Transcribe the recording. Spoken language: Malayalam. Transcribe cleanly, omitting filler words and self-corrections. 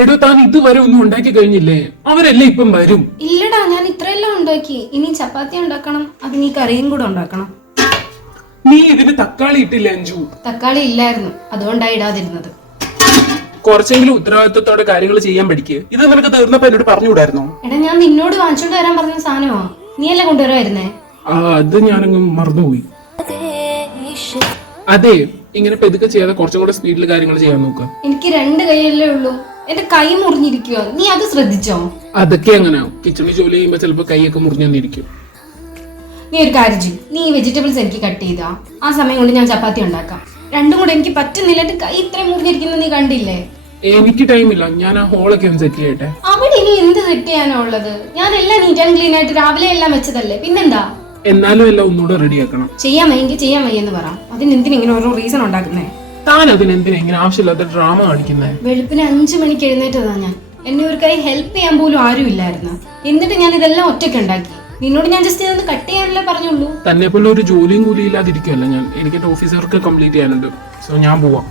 എടോ താൻ ഇതുവരെ ഒന്നും ഉണ്ടാക്കി കഴിഞ്ഞില്ലേ? അവരല്ലേ ഇപ്പം വരും. ഇല്ലടാ, ഞാൻ ഇത്രയെല്ലാം ഉണ്ടാക്കി. ഇനി ചപ്പാത്തി ഉണ്ടാക്കണം, അതിന് ഈ കറിയും കൂടെ ഉണ്ടാക്കണം. നീ ഇതിന് തക്കാളി ഇട്ടില്ല അഞ്ജു. തക്കാളി ഇല്ലായിരുന്നു, അതുകൊണ്ടാണ് ഇടാതിരുന്നത്. കുറച്ചെങ്കിലും ഉത്തരവാദിത്തത്തോടെ കാര്യങ്ങൾ ചെയ്യാൻ പഠിക്കുക. ഇത് നിനക്ക് തീർന്നപ്പോ എന്നോട് പറഞ്ഞുകൂടായിരുന്നോ? എടാ, ഞാൻ നിന്നോട് വാങ്ങിച്ചോണ്ട് വരാൻ പറഞ്ഞ സാധനമാ, നീ അല്ലേ കൊണ്ടുവരുമായിരുന്നേ. അത് ഞാനങ്ങ് മറന്നുപോയി. അതെ, ഇങ്ങനെ പെതുക്കെ ചെയ്യാതെ കുറച്ചും കൂടെ സ്പീഡിൽ കാര്യങ്ങൾ ചെയ്യാൻ നോക്കുക. എനിക്ക് 2 കൈയല്ലേ ഉള്ളൂ, എന്റെ കൈ മുറിഞ്ഞിരിക്കുക. നീ അത് ശ്രദ്ധിച്ചോ? അതൊക്കെ അങ്ങനെ കിച്ചണിൽ ജോലി ചെയ്യുമ്പോ ചിലപ്പോ കൈയൊക്കെ മുറിഞ്ഞിരിക്കും. നീ ഒരു കാര്യം ചെയ്യും, നീ വെജിറ്റബിൾസ് എനിക്ക് കട്ട് ചെയ്താ ആ സമയം കൊണ്ട് ഞാൻ ചപ്പാത്തി ഉണ്ടാക്കാം. രണ്ടും കൂടെ എനിക്ക് പറ്റുന്നില്ല, എന്റെ കൈ ഇത്രയും മുറിഞ്ഞിരിക്കുന്നത് നീ കണ്ടില്ലേ? എനിക്ക് ടൈമില്ല, ഞാൻ ആ ഹോളൊക്കെ ഒന്ന് സെറ്റ് ചെയ്യട്ടെ. അവിടെ ഇനി എന്ത് സെറ്റ് ചെയ്യാനോ ഉള്ളത്? ഞാൻ എല്ലാം നീറ്റ് ആൻഡ് ക്ലീൻ ആയിട്ട് രാവിലെ എല്ലാം വെച്ചതല്ലേ, പിന്നെന്താ? എന്നാലും എല്ലാം ഒന്നുകൂടെ റെഡിയാക്കണം. ചെയ്യാൻ വയ്യെന്ന് പറ. അതിനെന്തിനിങ്ങനെ ഓരോ റീസൺ ഉണ്ടാക്കുന്നേ? താൻ അതിനെന്തിനാ ഇങ്ങനെ ആവശ്യമില്ലാത്ത ഡ്രാമ കാണിക്കുന്നേ? വെളുപ്പിന് 5 മണിക്ക് എഴുന്നേറ്റതാ ഞാൻ. എന്നെ ഒരു കൈ ഹെൽപ്പ് ചെയ്യാൻ പോലും ആരും ഇല്ലായിരുന്നു. എന്നിട്ട് ഞാൻ ഇതെല്ലാം ഒറ്റയ്ക്ക് ഉണ്ടാക്കി. നിന്നോട് ഞാൻ ജസ്റ്റ് ഇതൊന്ന് കട്ട് ചെയ്യാനല്ലേ പറഞ്ഞുള്ളൂ. തന്നെ പോലെ ഒരു ജോലിയും കൂലി ഇല്ലാതിരിക്കുമല്ല ഞാൻ. എനിക്ക് എന്റെ ഓഫീസ് വർക്ക് കംപ്ലീറ്റ് ചെയ്യാനുണ്ട്. സോ ഞാൻ പോവാം.